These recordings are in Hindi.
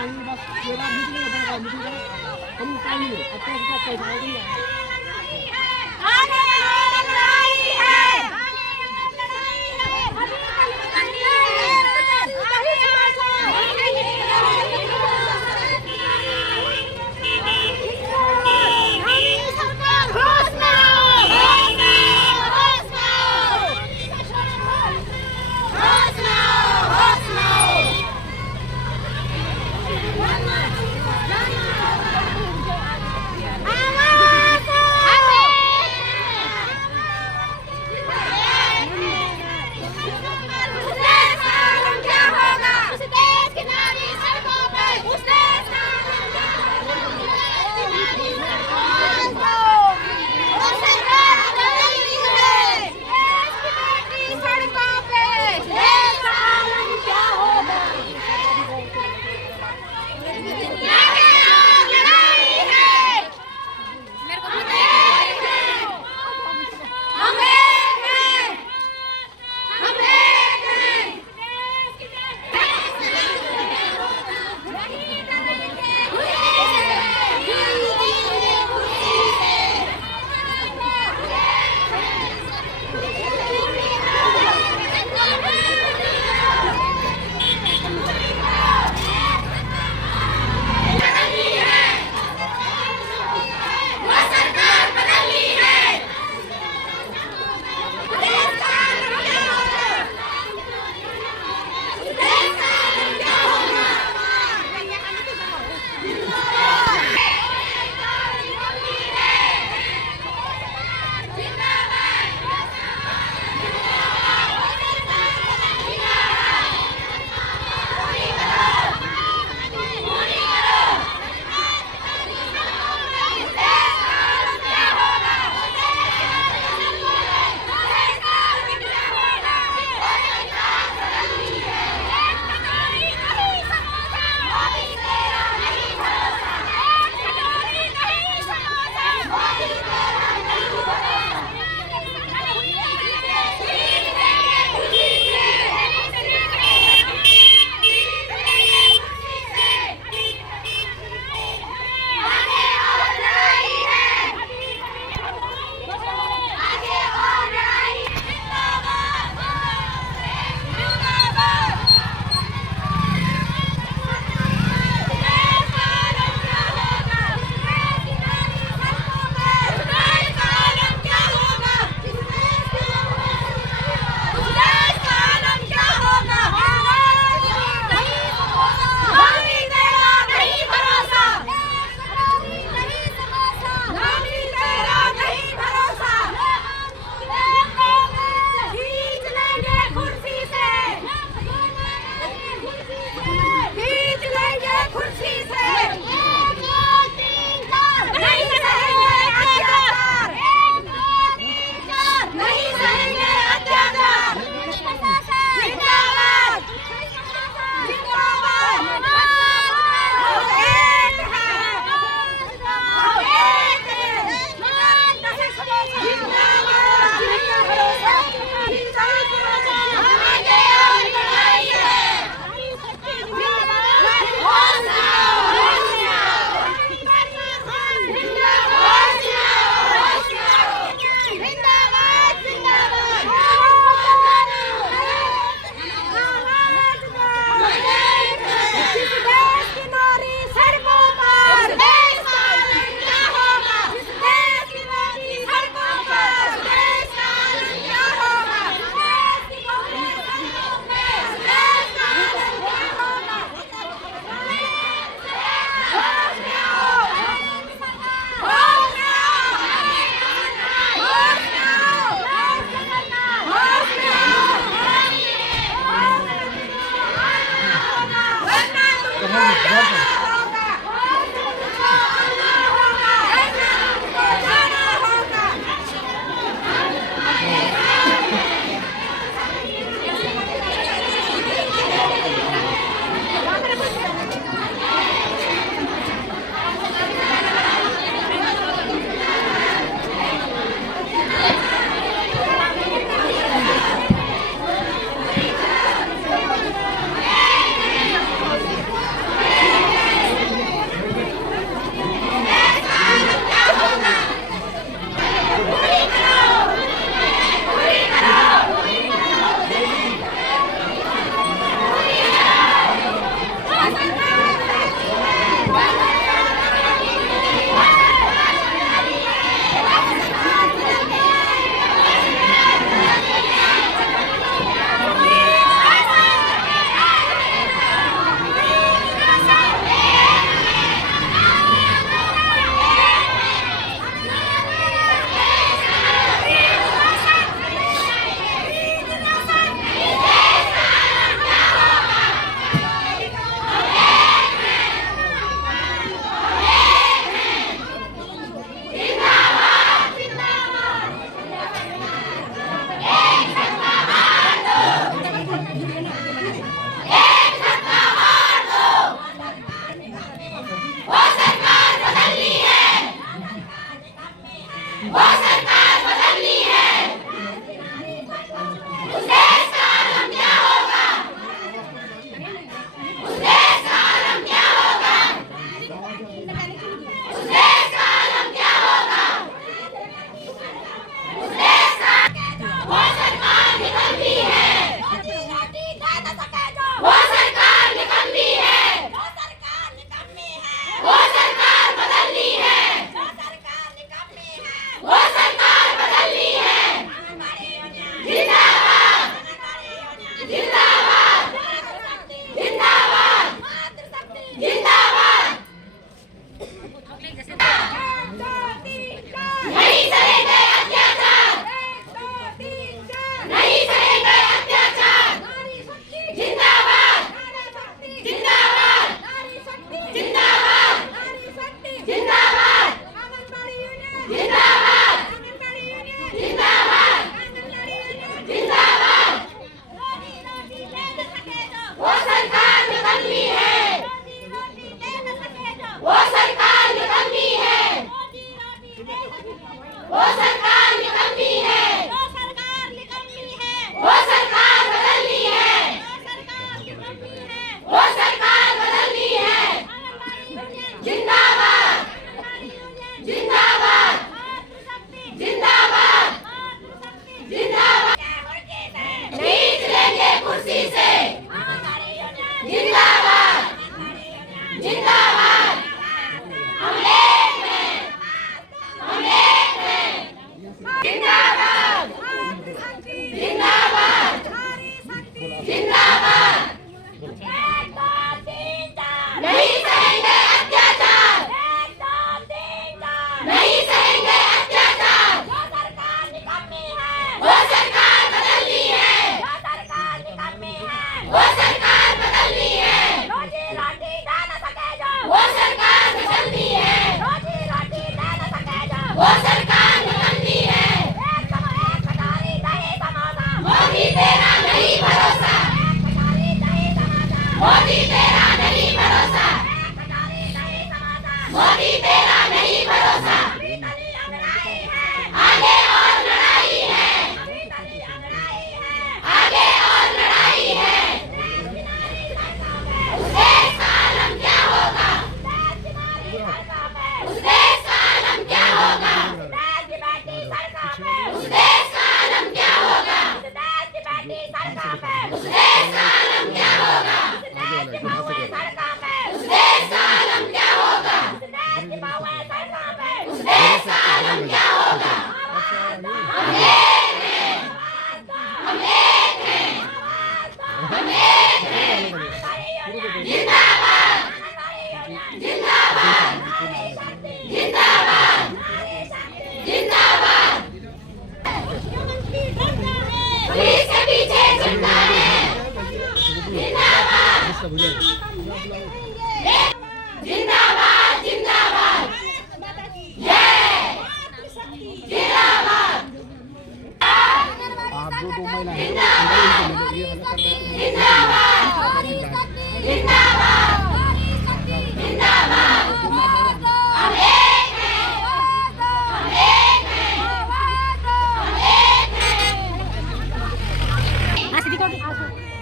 आएंगे बस ये बात मीटिंग है हम टाइम नहीं अच्छा इसका पैसा आएगा मोदी तेरा नहीं भरोसा, आगे और लड़ाई है, आगे और लड़ाई है। उस देश का आलम क्या होगा, उस देश का आलम क्या होगा, उस देश का आलम क्या होगा, उस देश का आलम क्या होगा, उस देश का आलम क्या होगा, उस देश का आलम क्या होगा। हम एक हैं, हम एक हैं, हम एक हैं। जिंदाबाद, जिंदाबाद, जिंदाबाद, जिंदाबाद। पुलिस के पीछे झंडा है, जिंदाबाद, जिंदाबाद, जिंदाबाद, जिंदाबाद। आप जो 2 महिला हैं जिंदाबाद, जिंदाबाद, जिंदाबाद। हम एक हैं, हम एक हैं, हम एक हैं।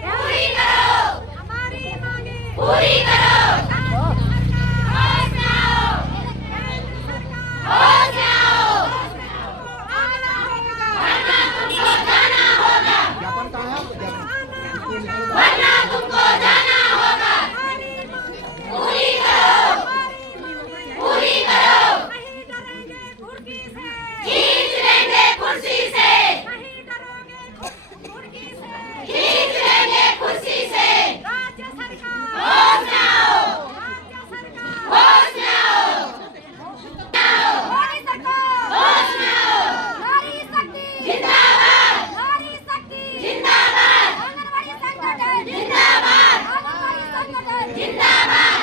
पूरी करो, पूरी करो। होश में आओ, होश में आओ, वरना तुमको जाना होगा, ज्ञापन कहाँ है? वरना तुमको जाना होगा। पूरी करो, पूरी करो। खींच लेंगे कुर्सी से, खींच लेंगे कुर्सी से। होश में आओ, होश में आओ, होश में आओ। जिंदाबाद, जिंदाबाद, जिंदाबाद, जिंदाबाद।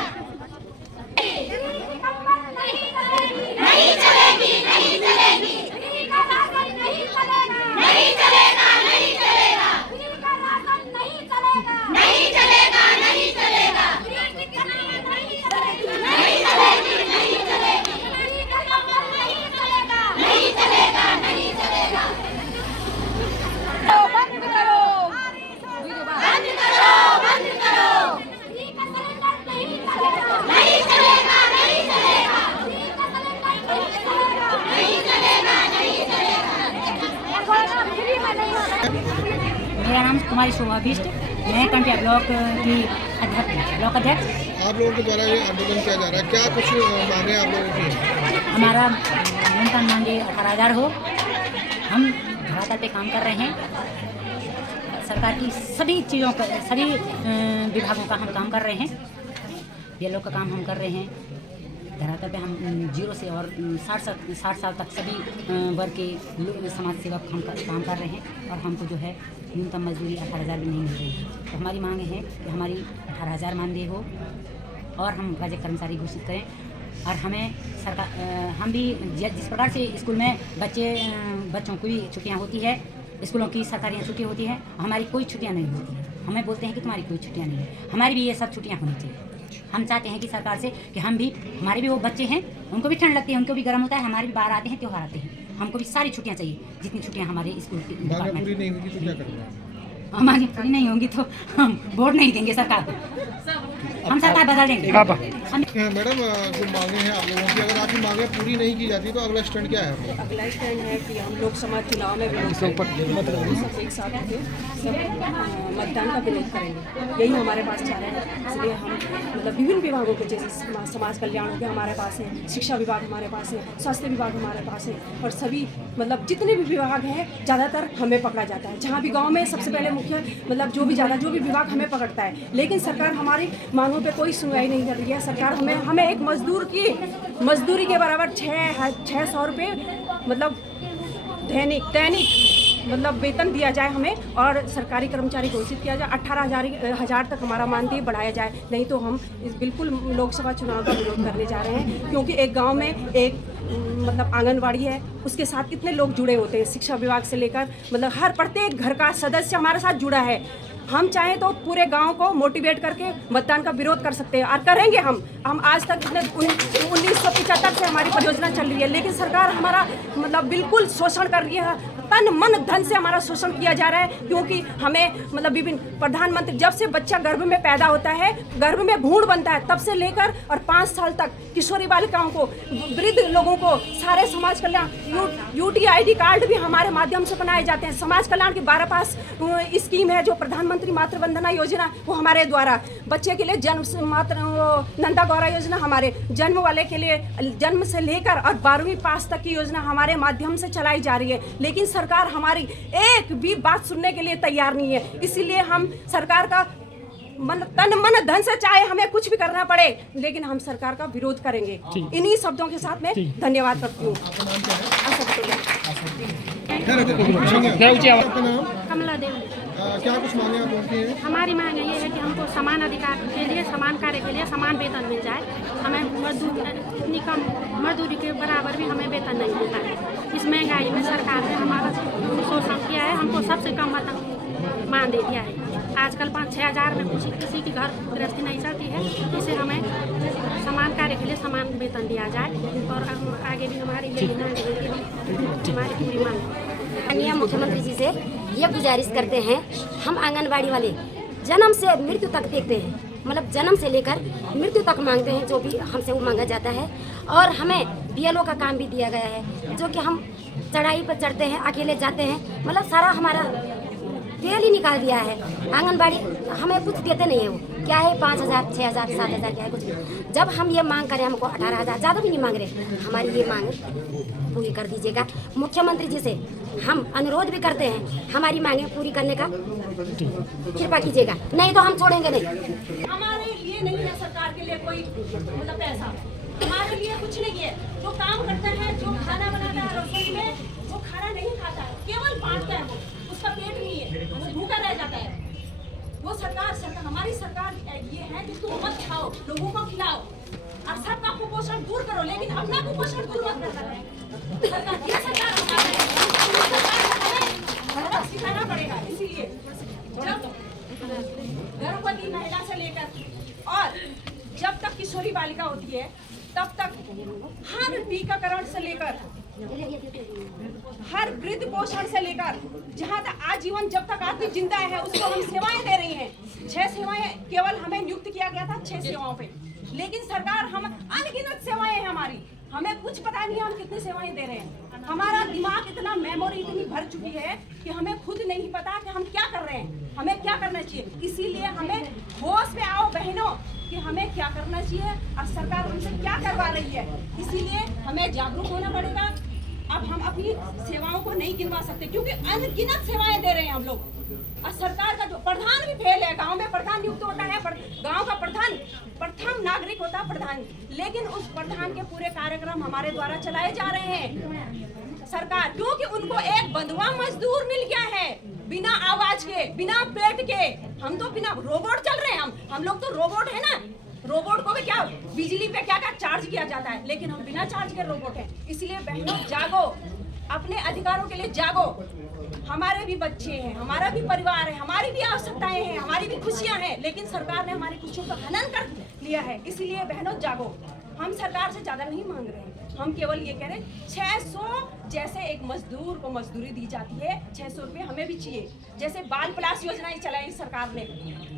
नहीं चलेगी, नहीं चलेगी, नहीं चलेगा, नहीं चलेगा, नहीं चलेगा, नहीं चलेगा, नहीं चलेगी, नहीं चलेगी, नहीं चलेगा, नहीं चलेगा। बंद करो, बंद करो, बंद करो। नहीं चलेगा, नहीं चलेगा, नहीं चलेगा, नहीं चलेगा। मेरा नाम कुमारी शोभा बिष्ट, मैं कंटिया ब्लॉक की ब्लॉक अध्यक्ष। आप लोगों के द्वारा ये आंदोलन किया जा रहा है, क्या कुछ मांगे आप लोगों की? हमारा न्यूनतम मांगे 18,000 हो। हम धरातल पे काम कर रहे हैं, सरकार की सभी चीज़ों का, सभी विभागों का हम काम कर रहे हैं। ये लोग का काम हम कर रहे हैं धरातल पे। हम 0 से और 60 साल तक सभी वर्ग के समाज सेवक हम काम कर रहे हैं, और हमको जो है न्यूनतम मजदूरी 18,000 भी नहीं मिल रही है। तो हमारी मांग है कि हमारी 18,000 मानदेय हो और हम राज्य कर्मचारी घोषित करें। और हमें सरकार, हम भी जिस प्रकार से स्कूल में बच्चों को भी छुट्टियाँ होती है, स्कूलों की सरकारी छुट्टी होती है, हमारी कोई छुट्टियाँ नहीं होती है। हमें बोलते हैं कि तुम्हारी कोई छुट्टियाँ नहीं है, हमारी भी ये सब छुट्टियाँ होनी चाहिए। हम चाहते हैं कि सरकार से कि हम भी, हमारे भी वो बच्चे हैं, उनको भी ठंड लगती है, उनको भी गर्म होता है, हमारे भी बाहर आते हैं, त्यौहार आते हैं, हमको भी सारी छुट्टियाँ चाहिए जितनी छुट्टियाँ हमारे स्कूल की मांगे पूरी नहीं होगी तो क्या करोगे? हमारी पूरी नहीं होंगी तो हम वोट नहीं देंगे सरकार को, हम सरकार बदल देंगे। मैडम, जो मांगे हैं आप लोगों की, अगर आपकी मांगे पूरी नहीं की जाती तो अगला स्टैंड क्या है? अगला स्टैंड है कि हम लोकसभा चुनाव में विरोध करेंगे, सब एक साथ होकर सब मतदान का विरोध करेंगे। यही हमारे पास चाह रहे हैं। इसलिए हम मतलब विभिन्न विभागों के, जैसे समाज कल्याण हो गया हमारे पास है, शिक्षा विभाग हमारे पास है, स्वास्थ्य विभाग हमारे पास है, और सभी मतलब जितने भी विभाग हैं ज़्यादातर हमें पकड़ा जाता है। जहाँ भी गाँव में सबसे पहले मुख्य मतलब जो भी विभाग हमें पकड़ता है, लेकिन सरकार हमारी मांगों पे कोई सुनवाई नहीं कर रही है। सरकार हमें एक मजदूर की मजदूरी के बराबर 600 रुपये मतलब दैनिक मतलब वेतन दिया जाए हमें, और सरकारी कर्मचारी घोषित किया जाए। 18,000 तक हमारा मानदेय बढ़ाया जाए, नहीं तो हम बिल्कुल लोकसभा चुनाव का विरोध करने जा रहे हैं। क्योंकि एक गांव में एक मतलब आंगनवाड़ी है, उसके साथ कितने लोग जुड़े होते हैं, शिक्षा विभाग से लेकर मतलब हर प्रत्येक घर का सदस्य हमारे साथ जुड़ा है। हम चाहें तो पूरे गांव को मोटिवेट करके मतदान का विरोध कर सकते हैं और करेंगे हम आज तक 1975 से हमारी परियोजना चल रही है, लेकिन सरकार हमारा मतलब बिल्कुल शोषण कर रही है, तन मन धन से हमारा शोषण किया जा रहा है। क्योंकि हमें मतलब विभिन्न प्रधानमंत्री जब से बच्चा गर्भ में पैदा होता है, गर्भ में भ्रूण बनता है, तब से लेकर और 5 साल तक किशोरी बालिकाओं को, वृद्ध लोगों को, सारे समाज कल्याण UTID कार्ड भी हमारे माध्यम से बनाए जाते हैं। समाज कल्याण की 12 पास स्कीम है जो प्रधानमंत्री मातृ वंदना योजना, वो हमारे द्वारा बच्चे के लिए जन्म से मातृ नंदा गौरा योजना, हमारे जन्म वाले के लिए जन्म से लेकर और 12वीं पास तक की योजना हमारे माध्यम से चलाई जा रही है। लेकिन सरकार हमारी एक भी बात सुनने के लिए तैयार नहीं है। इसीलिए हम सरकार का तन मन धन से चाहे हमें कुछ भी करना पड़े, लेकिन हम सरकार का विरोध करेंगे। इन्हीं शब्दों के साथ में धन्यवाद करती हूँ। आपका नाम? कमला देवी। क्या कुछ मांगे आप बोलते हैं? हमारी मांग ये है कि हमको समान अधिकार के लिए, समान कार्य के लिए समान वेतन मिल जाए। हमें इतनी कम मजदूरी के बराबर भी हमें वेतन नहीं मिलता है। इस महंगाई में सरकार ने हमारा शोषण किया है, हमको सबसे कम मान दे दिया है। आजकल 5-6 हज़ार में किसी की घर गृहस्थी नहीं चलती है। इसे हमें समान कार्य के लिए समान वेतन दिया जाए और आगे भी हमारी हमारी पूरी मांग। माननीय मुख्यमंत्री जी से ये गुजारिश करते हैं, हम आंगनबाड़ी वाले जन्म से मृत्यु तक देखते हैं, मतलब जन्म से लेकर मृत्यु तक मांगते हैं, जो भी हमसे वो मांगा जाता है। और हमें BLO का काम भी दिया गया है, जो कि हम चढ़ाई पर चढ़ते हैं, अकेले जाते हैं, मतलब सारा हमारा तेल ही निकाल दिया है। आंगनबाड़ी हमें कुछ देते नहीं है, वो क्या है 5,000, 6,000, 7,000 क्या है कुछ भी। जब हम ये मांग करें, हमको 18,000, ज़्यादा भी नहीं मांग रहे, हमारी ये मांग पूरी कर दीजिएगा। मुख्यमंत्री जी से हम अनुरोध भी करते हैं, हमारी मांगें पूरी करने का कृपा कीजिएगा, नहीं तो हम छोड़ेंगे नहीं। हमारे लिए नहीं है सरकार के लिए कोई मतलब पैसा, हमारे लिए कुछ नहीं है। जो काम करता है, जो खाना बनाता है रसोई में, वो खाना नहीं खाता है, केवल बांटता है, वो उसका पेट नहीं है, वो भूखा रह जाता है। वो सरकार हमारी सरकार ये है कि तुम मत खाओ, लोगों को खिलाओ और सबका कुपोषण दूर करो, लेकिन अपना कुपोषण दूर मत करना है। सरकार ये सरकार हमें सिखाना पड़ेगा। इसीलिए जब गर्भवती महिला से लेकर और जब तक किशोरी बालिका होती है, तब तक हर टीकाकरण से लेकर हर वृद्ध पोषण से लेकर जहाँ तक आजीवन जब तक आदमी जिंदा है, उसको हम सेवाएं दे रही हैं। 6 सेवाएं केवल हमें नियुक्त किया गया था 6 सेवाओं पे, लेकिन सरकार हम अनगिनत सेवाएं हैं हमारी, हमें कुछ पता नहीं है हम कितनी सेवाएं दे रहे हैं। हमारा दिमाग इतना, मेमोरी इतनी भर चुकी है कि हमें खुद नहीं पता कि हम क्या कर रहे हैं, हमें क्या करना चाहिए। इसीलिए हमें होश में आओ बहनों कि हमें क्या करना चाहिए और सरकार हमसे क्या करवा रही है। इसीलिए हमें जागरूक होना पड़ेगा। अब हम अपनी सेवाओं को नहीं गिनवा सकते, क्योंकि अनगिनत सेवाएं दे रहे हैं हम लोग। और सरकार का जो प्रधान भी फेल है, गांव में प्रधान नियुक्त होता है, गांव का प्रधान प्रथम नागरिक होता है प्रधान, लेकिन उस प्रधान के पूरे कार्यक्रम हमारे द्वारा चलाए जा रहे हैं सरकार, क्योंकि उनको एक बंधुआ मजदूर मिल गया है, बिना आवाज के, बिना पेट के। हम तो बिना रोबोट चल रहे हैं, हम लोग तो रोबोट है ना। रोबोट को भी क्या बिजली पे क्या क्या चार्ज किया जाता है, लेकिन हम बिना चार्ज के रोबोट हैं। इसलिए बहनों जागो, अपने अधिकारों के लिए जागो। हमारे भी बच्चे हैं, हमारा भी परिवार है, हमारी भी आवश्यकताएं हैं, हमारी भी खुशियां हैं, लेकिन सरकार ने हमारी खुशियों का हनन कर लिया है। इसलिए बहनों जागो, हम सरकार से ज्यादा नहीं मांग रहे हैं, हम केवल ये कह रहे हैं 600 जैसे एक मजदूर को मजदूरी दी जाती है, 600 रुपये हमें भी चाहिए। जैसे बाल प्लास योजनाएं चलाई सरकार ने,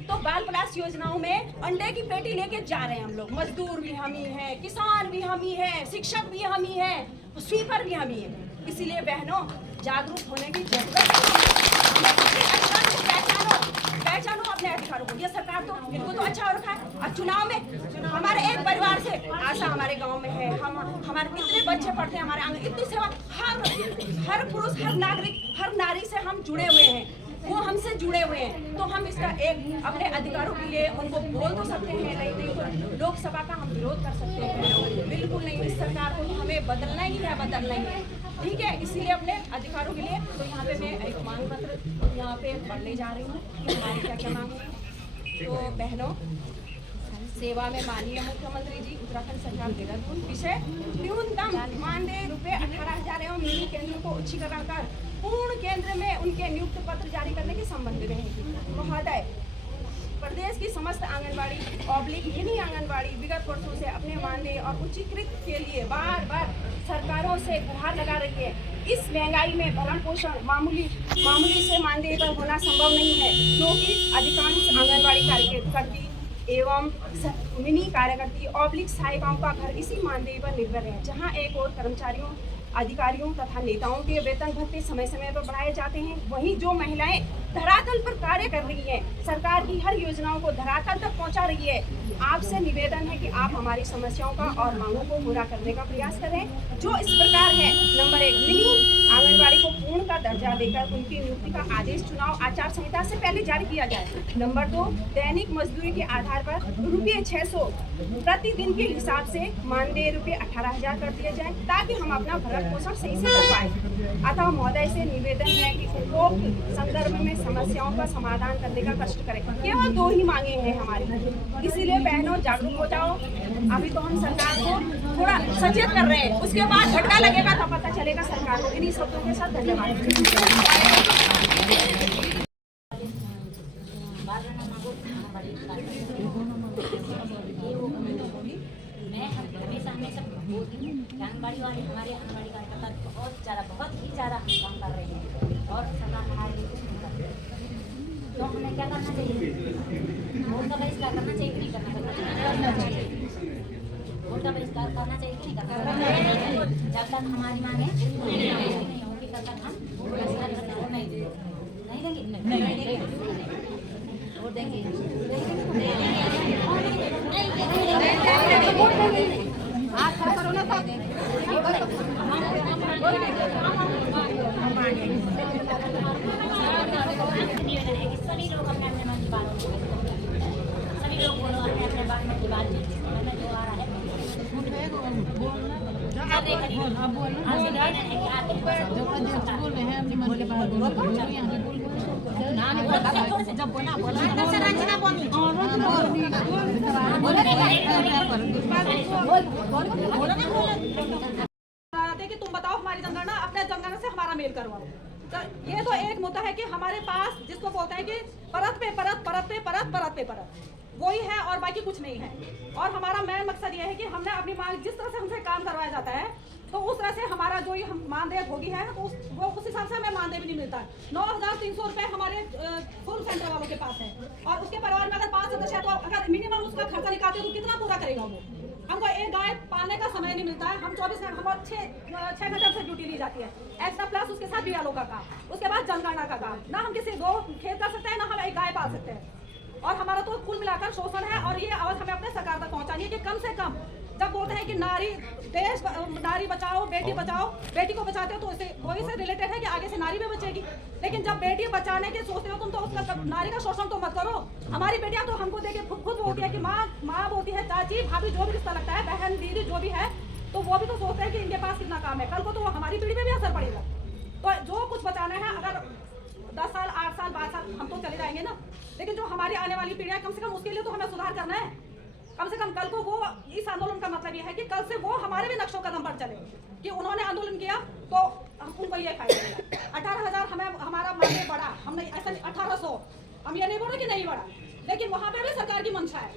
तो बाल प्लास योजनाओं में अंडे की पेटी लेके जा रहे हैं हम लोग। मजदूर भी हम ही हैं, किसान भी हम ही हैं, शिक्षक भी हम ही हैं, स्वीपर भी हम ही हैं। इसीलिए बहनों जागरूक होने की जरूरत है। पहचानो अपने अधिकारों को। ये सरकार तो इनको तो अच्छा रखा है। और चुनाव में हमारे एक परिवार से आशा हमारे गांव में है, हम हमारे कितने बच्चे पढ़ते हैं, हमारे आंगन इतनी सेवा, हर पुरुष, हर नागरिक, हर नारी से हम जुड़े हुए हैं, वो हमसे जुड़े हुए हैं। तो हम इसका एक अपने अधिकारों के लिए उनको बोल तो सकते हैं, नहीं तो लोकसभा का हम विरोध कर सकते हैं। बिल्कुल नहीं, इस सरकार को हमें बदलना ही है, बदलना ही है, ठीक है। इसीलिए अपने अधिकारों के लिए तो यहाँ पे मैं एक मांग पत्र यहाँ पे पढ़ने जा रही हूँ कि हमारी क्या क्या मांग है। तो बहनों, सेवा में माननीय मुख्यमंत्री जी उत्तराखंड सरकार देहरादून विषय न्यूनतम मानदेय रुपये 18,000 एवं मिनी केंद्र को उच्चीकरण कर पूर्ण केंद्र में उनके नियुक्त पत्र जारी करने के संबंध में महोदय, प्रदेश की समस्त आंगनबाड़ी मिनी आंगनबाड़ी विगत वर्षों से अपने मानदेय और उच्चीकृत के लिए बार बार सरकारों से गुहार लगा रही है। इस महंगाई में भरण पोषण मामूली से मानदेय पर होना संभव नहीं है, क्योंकि अधिकांश आंगनबाड़ी कार्यकर्ती एवं मिनी कार्यकर्ती सहायिकाओं का घर इसी मानदेय पर निर्भर है। जहां एक और कर्मचारियों, अधिकारियों तथा नेताओं के वेतन भत्ते समय समय पर बढ़ाए जाते हैं, वहीं जो महिलाएं धरातल पर कार्य कर रही हैं, सरकार की हर योजनाओं को धरातल तक पहुंचा रही है। आपसे निवेदन है कि आप हमारी समस्याओं का और मांगों को पूरा करने का प्रयास करें, जो इस प्रकार है। नंबर 1, मिनी आंगनबाड़ी को पूर्ण का दर्जा देकर उनकी नियुक्ति का आदेश चुनाव आचार संहिता से पहले जारी किया जाए। नंबर 2, दैनिक मजदूरी के आधार पर रुपये 600 प्रतिदिन के हिसाब से मानदेय रुपये 18,000 कर दिए जाए, ताकि हम अपना भरण पोषण सही से कर पाए। अतः महोदय से निवेदन है कि उपरोक्त संदर्भ में समस्याओं का समाधान करने का कष्ट करें। केवल 2 ही मांगे हैं हमारी, इसीलिए बहनों जागरूक हो जाओ। अभी तो हम सरकार को थोड़ा सचेत कर रहे हैं, उसके बाद झटका लगेगा तो पता चलेगा सरकार को। इन्हीं शब्दों के साथ धन्यवाद। आंगनबाड़ी वाले हमारे आंगनबाड़ी कार्यकर्ता बहुत ही ज़्यादा काम कर रहे हैं और सरकार हमारे लिए कुछ नहीं कर रही है। तो हमें क्या करना चाहिए? वोट का बहिष्कार करना चाहिए कि नहीं करना चाहिए? वोट का बहिष्कार करना चाहिए कि नहीं करना चाहिए? जब तक हमारी मांगे नहीं होगी तब तक हम बहिष्कार वोट नहीं देंगे। वोट देंगे, सभी लोग अपने अपने मन की बात, सभी लोग बोलो अपने अपने मन की बात जो आ रहा है। कि तुम बताओ हमारी जनगणना अपने जनगणना से हमारा मेल करवाओ। तो ये तो एक मुद्दा है कि हमारे पास जिसको बोलते हैं कि परत पे परत, परत पे परत, परत पे परत, वही है और बाकी कुछ नहीं है। और हमारा मेन मकसद ये है कि हमने अपनी मांग जिस तरह से हमसे काम करवाया जाता है, तो उस तरह से हमारा जो हम मानदेय भोगी है, तो वो उस हिसाब से हमें मानदेय भी नहीं मिलता है। 9,300 रुपये हमारे फुल सेंटर वालों के पास है, और उसके परिवार में अगर 5 सदस्य है तो अगर मिनिमम उसका खर्चा निकालते तो कितना पूरा करेगा वो? हमको एक गाय पालने का समय नहीं मिलता है। हम 24 घंटे, हम 6 घंटे से ड्यूटी ली जाती है एक्स्ट्रा, प्लस उसके साथ बीएलओ का काम, उसके बाद जनगणना का काम। ना हम किसी गौ खेत कर सकते हैं, ना हम एक गाय पाल सकते हैं। और हमारा तो कुल मिलाकर शोषण है, और ये आवाज़ हमें अपने सरकार तक पहुँचानी है कि कम से कम जब बोलते हैं कि नारी बचाओ, बेटी को बचाते हो तो इससे वही से रिलेटेड है कि आगे से नारी भी बचेगी। लेकिन जब बेटी बचाने के सोचते हो तुम, तो उसका नारी का शोषण तो मत करो। हमारी बेटियां तो हमको देखे खुद बोलती है कि माँ बोलती है, चाची भाभी जो भी रिश्ता लगता है, बहन दीदी जो भी है, तो वो भी तो सोचते हैं कि इनके पास कितना काम है। कल को तो हमारी पीढ़ी में भी असर पड़ेगा। तो जो कुछ बचाना है, अगर 10 साल 8 साल 12 साल हम तो चले जाएंगे ना, लेकिन जो हमारी आने वाली पीढ़ियां, कम से कम उसके लिए तो हमें सुधार करना है। कम से कम कल को वो, इस आंदोलन का मतलब ये है कि कल से वो हमारे भी नक्शों कदम पर चले कि उन्होंने आंदोलन किया तो उनको ये फायदा मिला। 18,000 हमें हमारा मानदेय बढ़ा, हमने ऐसा 1800, हम ये नहीं बोल रहे कि नहीं बढ़ा, लेकिन वहाँ पे भी सरकार की मंशा है,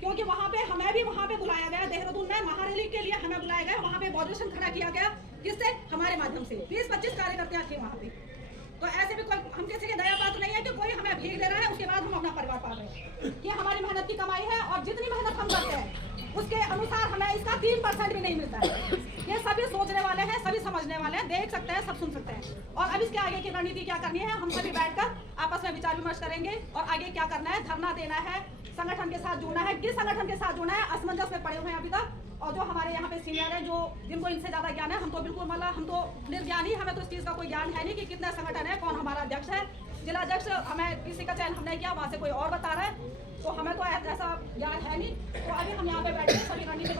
क्योंकि वहाँ पे हमें भी वहाँ पे बुलाया गया। देहरादून में महारैली के लिए हमें बुलाया गया, वहाँ पे पॉजिशन खड़ा किया गया, जिससे हमारे माध्यम से 20-25 कार्यकर्ता थे वहाँ पे। तो ऐसे भी कोई हम किसी के दया पात्र नहीं है कि कोई हमें भीख दे रहा है, उसके बाद हम अपना परिवार पाल रहे हैं। ये हमारी मेहनत की कमाई है, और जितनी मेहनत हम करते हैं उसके अनुसार हमें इसका 3% भी नहीं मिलता है। ये सभी सोचने वाले हैं, सभी समझने वाले हैं, देख सकते हैं, सब सुन सकते हैं। और अब इसके आगे की रणनीति क्या करनी है, हम सभी बैठकर आपस में विचार विमर्श करेंगे, और आगे क्या करना है, धरना देना है, संगठन के साथ जुड़ना है। किस संगठन के साथ जुड़ना है, असमंजस में पड़े हुए हैं अभी तक। और जो हमारे यहाँ पे सीनियर है, जो जिनको इनसे ज़्यादा ज्ञान है, हम तो बिल्कुल मतलब हम तो निर्ज्ञानी, हमें तो इस चीज़ का कोई ज्ञान है नहीं कि कितने संगठन है, कौन हमारा अध्यक्ष है, जिला अध्यक्ष, हमें किसी का चयन हमने किया, वहाँ से कोई और बता रहा है, तो हमें तो ऐसा ज्ञान है नहीं। तो अभी हम यहाँ पे बैठे सभी रणनीति